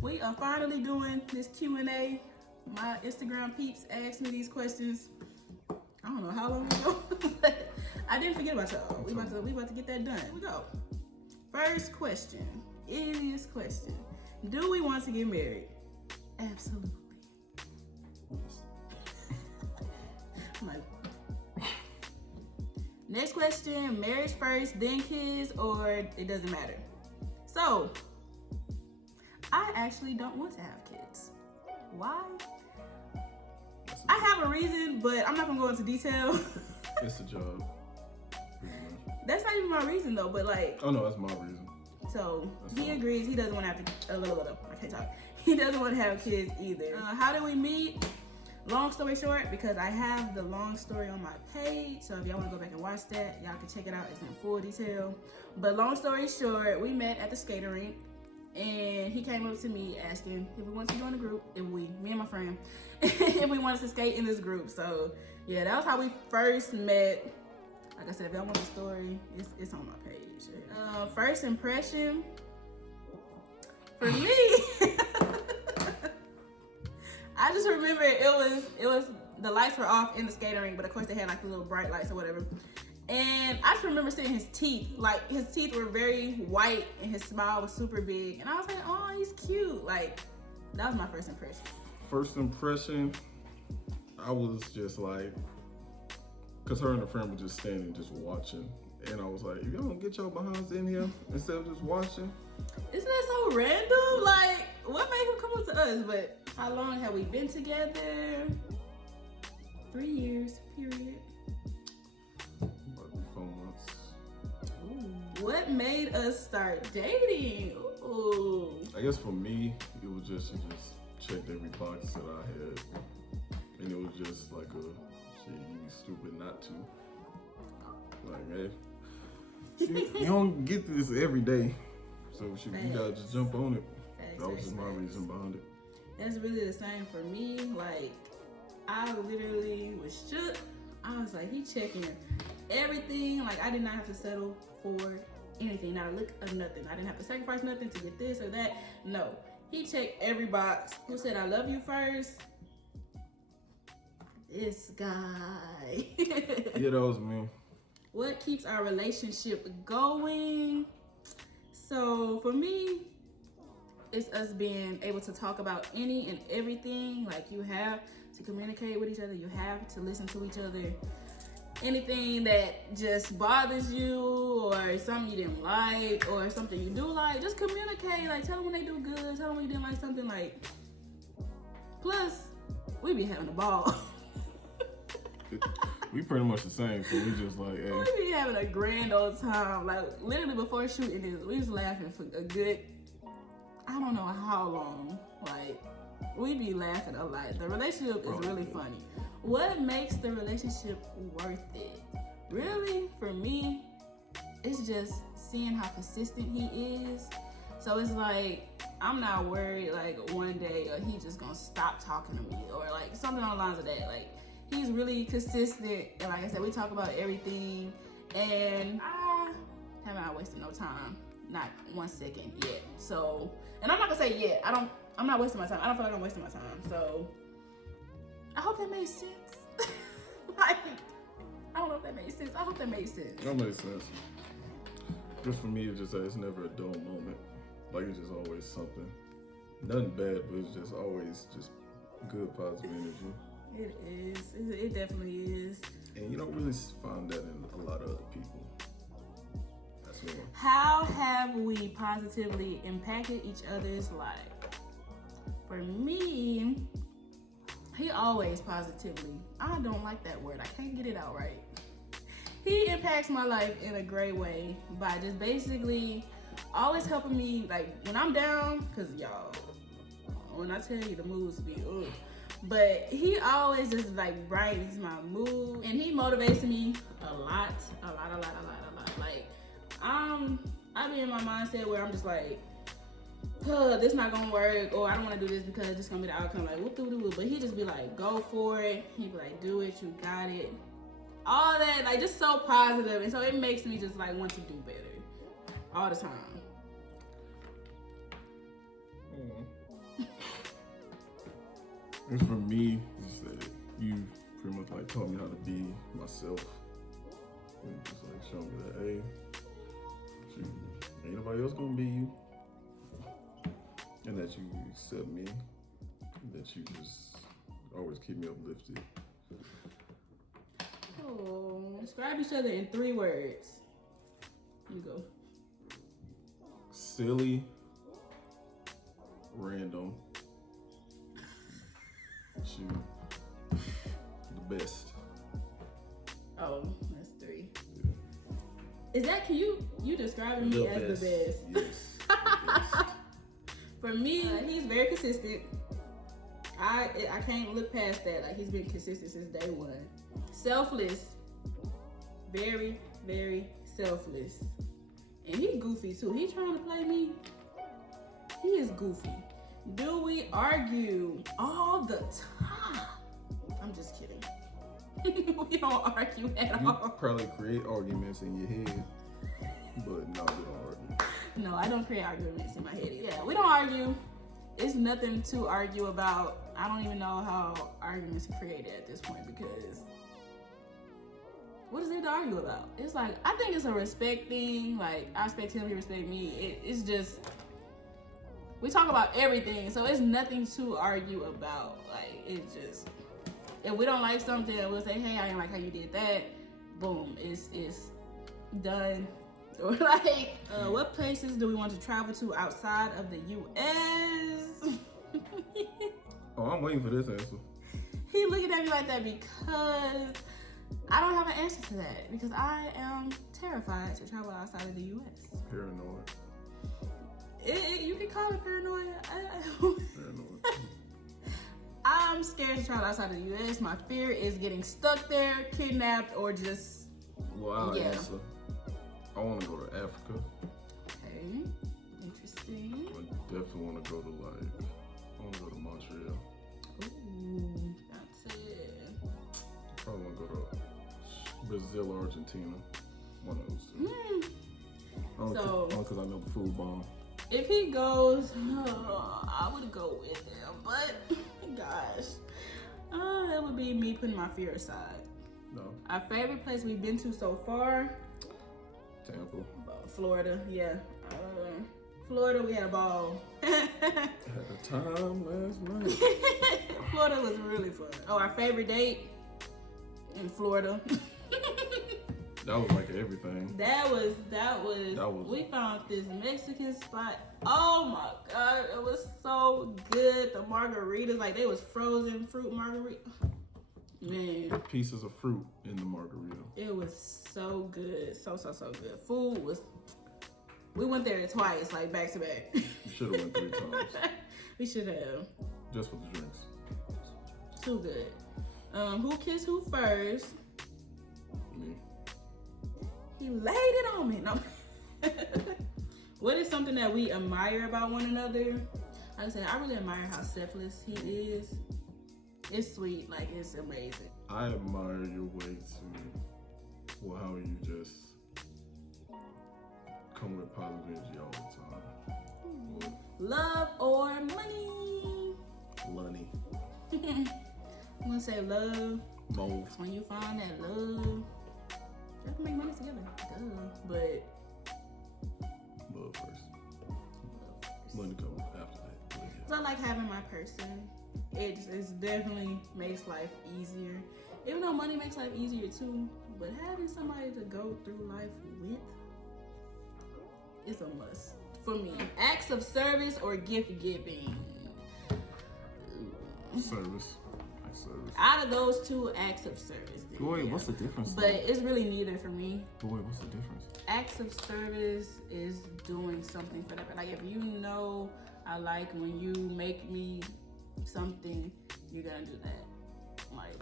We are finally doing this Q&A. My Instagram peeps asked me these questions. I don't know how long ago, but I didn't forget about y'all. We about to get that done. Here we go. First question, easiest question. Do we want to get married? Absolutely. Like, next question, marriage first, then kids, or it doesn't matter? So, I actually don't want to have kids. Why? I have a reason, but I'm not gonna go into detail. It's a job. That's not even my reason though, but like. Oh no, that's my reason. So he agrees. He doesn't want to have to. I can't talk. He doesn't want to have kids either. How did we meet? Long story short, because I have the long story on my page, so if y'all want to go back and watch that, y'all can check it out. It's in full detail. But long story short, we met at the skating rink, and he came up to me asking if we wanted to join the group. Me and my friend, if we wanted to skate in this group. So yeah, that was how we first met. Like I said, if y'all want the story, it's on my page. First impression for me, I just remember it was the lights were off in the skating rink, but of course they had like the little bright lights or whatever. And I just remember seeing his teeth. Like his teeth were very white and his smile was super big. And I was like, oh, he's cute. Like that was my first impression. First impression, I was just like, cause her and her friend were just standing, just watching. And I was like, if y'all don't get your behinds in here instead of just watching. Isn't that so random? Like, what made him come up to us? But how long have we been together? 3 years, period. About 4 months. Ooh. What made us start dating? Ooh. I guess for me, it was just, you just checked every box that I had. And it was just like a, shit, you'd be stupid not to. Like, man, you don't get this every day. So you gotta just jump on it. That was just my reason behind it. That's really the same for me. Like, I literally was shook. I was like, he checking everything. Like, I did not have to settle for anything, not a lick of nothing. I didn't have to sacrifice nothing to get this or that. No, he checked every box. Who said I love you first? This guy. Yeah, that was me. What keeps our relationship going? So for me, it's us being able to talk about any and everything. Like, you have to communicate with each other. You have to listen to each other. Anything that just bothers you, or something you didn't like, or something you do like, just communicate. Like, tell them when they do good. Tell them when you didn't like something. Like, plus, we be having a ball. We pretty much the same, so we just like, hey. We be having a grand old time. Like, literally before shooting this, we was laughing for a good, I don't know how long. Like, we be laughing a lot. The relationship is really funny. What makes the relationship worth it? Really, for me, it's just seeing how consistent he is. So it's like, I'm not worried like one day he just gonna stop talking to me, or like something on the lines of that. Like, he's really consistent, and like I said, we talk about everything, and I have not wasted no time, not 1 second yet. So, and I'm not gonna say yet. I'm not wasting my time. I don't feel like I'm wasting my time. So, I hope that made sense. Like, I don't know if that made sense. I hope that made sense. That makes sense. Just for me, it's just that it's never a dull moment. Like, it's just always something. Nothing bad, but it's just always just good, positive energy. It is. It definitely is. And you don't really find that in a lot of other people. That's one. How have we positively impacted each other's life? For me, he always positively. I don't like that word. I can't get it out right. He impacts my life in a great way by just basically always helping me, like, when I'm down, because y'all, when I tell you the moods be, ugh. But he always just like brightens my mood, and he motivates me a lot. Like, I be in my mindset where I'm just like, this not gonna work, or I don't want to do this because it's gonna be the outcome. Like, whoop doo doo. But he just be like, go for it. He be like, do it, you got it. All that, like, just so positive, and so it makes me just like want to do better all the time. And for me, just that you pretty much like taught me how to be myself. And just like show me that, hey, shoot, ain't nobody else gonna be you. And that you accept me. And that you just always keep me uplifted. Oh, describe each other in 3 words. You go. Silly, random, shoot, the best. Oh, that's 3. Yeah. Is that, can you describing me as the best? Yes. The best. For me, he's very consistent. I can't look past that. Like, he's been consistent since day 1. Selfless. Very, very selfless. And he goofy too. He trying to play me. He is goofy. Do we argue all the time? I'm just kidding. We don't argue at you all. You probably create arguments in your head, but no, we don't argue. No, I don't create arguments in my head. Yeah, we don't argue. It's nothing to argue about. I don't even know how arguments are created at this point because what is there to argue about? It's like, I think it's a respect thing. Like, I respect him, he respect me. It's just, we talk about everything, so it's nothing to argue about. Like, it's just, if we don't like something, we'll say, hey, I didn't like how you did that. Boom, it's done. Or like, what places do we want to travel to outside of the U.S.? Oh, I'm waiting for this answer. He looking at me like that because I don't have an answer to that, because I am terrified to travel outside of the U.S. Paranoid. You can call it paranoia. Paranoid. I'm scared to travel outside of the U.S. My fear is getting stuck there, kidnapped, or just, Well, I'll answer. I want to go to Africa. Okay, interesting. I definitely want to go to I want to go to Montreal. Ooh, that's it. Probably want to go to Brazil or Argentina. One of those 2. So, because I know the food bomb. If he goes, I would go with him, but gosh, it would be me putting my fear aside. No. Our favorite place we've been to so far? Tampa. Florida, yeah. Florida, we had a ball. Had a time last night. Florida was really fun. Oh, our favorite date in Florida. That was like everything. That was. We found this Mexican spot. Oh my God, it was so good. The margaritas, like they was frozen fruit margarita. Man, Pieces of fruit in the margarita. it was so good, so good. Food was. We went there twice, like back to back. You should have went 3 times. We should have. Just for the drinks. Too good. Who kissed who first? Me. He laid it on me. No. What is something that we admire about one another? Like I said, I really admire how selfless he is. It's sweet, like it's amazing. I admire your way to, how you just come with positive energy all the time. Love or money? Money. I'm gonna say love. Both. When you find that love, you have to make money together. Duh. But Love first. Money comes after that. so I like having my person. It's definitely makes life easier. Even though money makes life easier too, but having somebody to go through life with is a must for me. Acts of service or gift giving? Service. Service. Out of those 2, acts of service. Boy, what's the difference? But it's really neither for me. Boy, what's the difference? Acts of service is doing something for that. Like if you know I like when you make me something, you're gonna do that. Like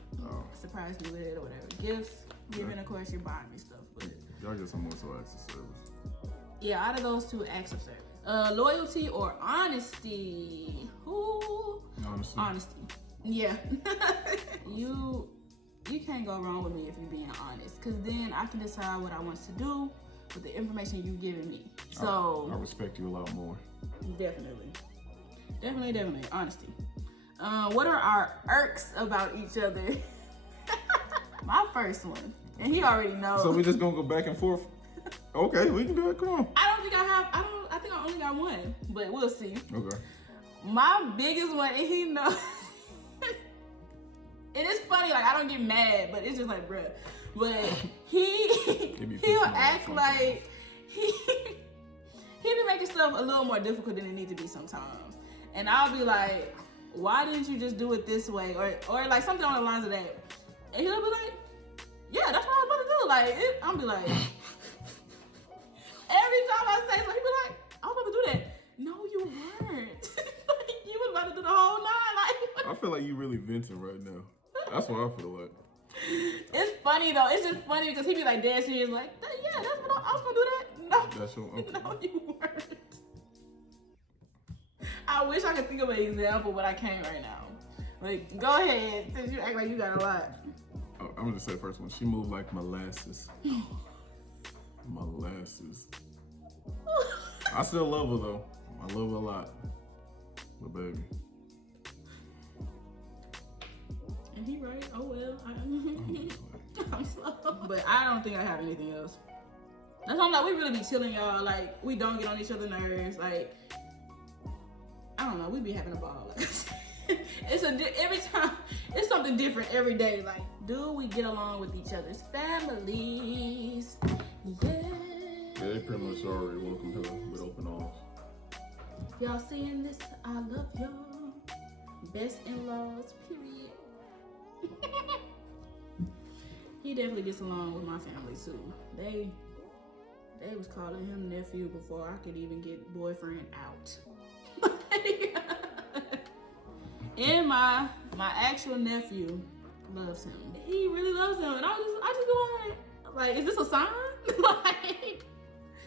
surprise me with it or whatever. Gifts, giving, of course, you're buying me stuff. But y'all get some more acts of service. Yeah, out of those 2, acts of service. Loyalty or honesty? Who? Honesty. Yeah. You can't go wrong with me if you're being honest, because then I can decide what I want to do with the information you've given me. So I respect you a lot more. Definitely. Honesty. What are our irks about each other? My first one, and he already knows. So we just gonna go back and forth. Okay, we can do it. Come on. I think I only got one, but we'll see. Okay. My biggest one, and he knows. It is funny, like I don't get mad, but it's just like, bruh. But he'll act like he be making stuff a little more difficult than it needs to be sometimes, and I'll be like, why didn't you just do it this way, or like something on the lines of that, and he'll be like, yeah, that's what I was about to do. Like I'll be like, every time I say something, he'll be like, I was about to do that. No, you weren't. Like, you was about to do the whole 9. Like, I feel like you really venting right now. That's what I feel like. it's funny though. It's just funny because he be like dead serious, like, yeah, that's what I was gonna do that. No, That's your okay. no, you weren't. I wish I could think of an example, but I can't right now. Like, go ahead, since you act like you got a lot. Oh, I'm gonna say the first one. She moved like molasses. Molasses. I still love her though. I love her a lot. But baby. And he right. Oh well. I'm slow. But I don't think I have anything else. That's why I'm like, we really be chilling, y'all. Like, we don't get on each other's nerves. Like, I don't know. We be having a ball. Like, every time it's something different every day. Like, do we get along with each other's families? Yeah. Yeah, they pretty much already welcome her with open arms. If y'all seeing this, I love y'all. Best in-laws, period. He definitely gets along with my family too. They was calling him nephew before I could even get boyfriend out. And my actual nephew loves him. He really loves him, and I just go like, is this a sign? Like,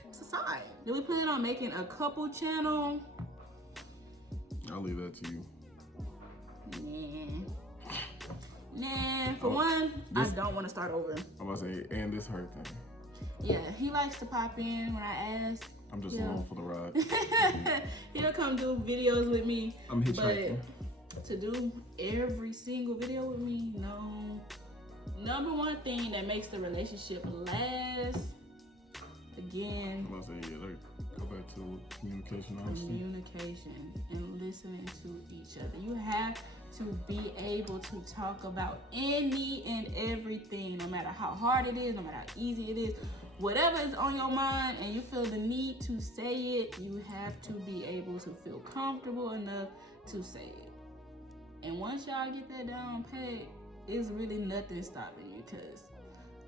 it's a sign. Do we plan on making a couple channel? I'll leave that to you. Nah, for one, I don't want to start over. I'm about to say, and this hurt thing. Yeah, he likes to pop in when I ask. I'm just along for the ride. He'll come do videos with me. I'm hitchhiking. But to do every single video with me, no. Number one thing that makes the relationship last, again, I'm about to say, go back to communication, honestly. Communication and listening to each other. You have to be able to talk about any and everything, no matter how hard it is, no matter how easy it is. Whatever is on your mind and you feel the need to say it, you have to be able to feel comfortable enough to say it. And once y'all get that down pat, it's really nothing stopping you, because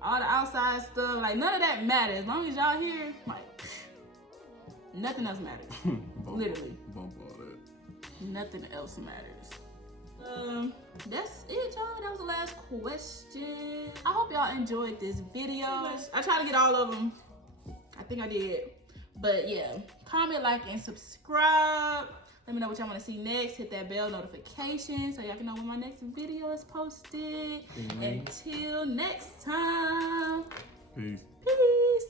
all the outside stuff, like, none of that matters. As long as y'all here, like, nothing else matters. Literally. Bump all that. Nothing else matters. That's it, y'all. That was the last question. I hope y'all enjoyed this video. I tried to get all of them. I think I did. But yeah, comment, like, and subscribe. Let me know what y'all want to see next. Hit that bell notification so y'all can know when my next video is posted. Until next time. Peace. Peace.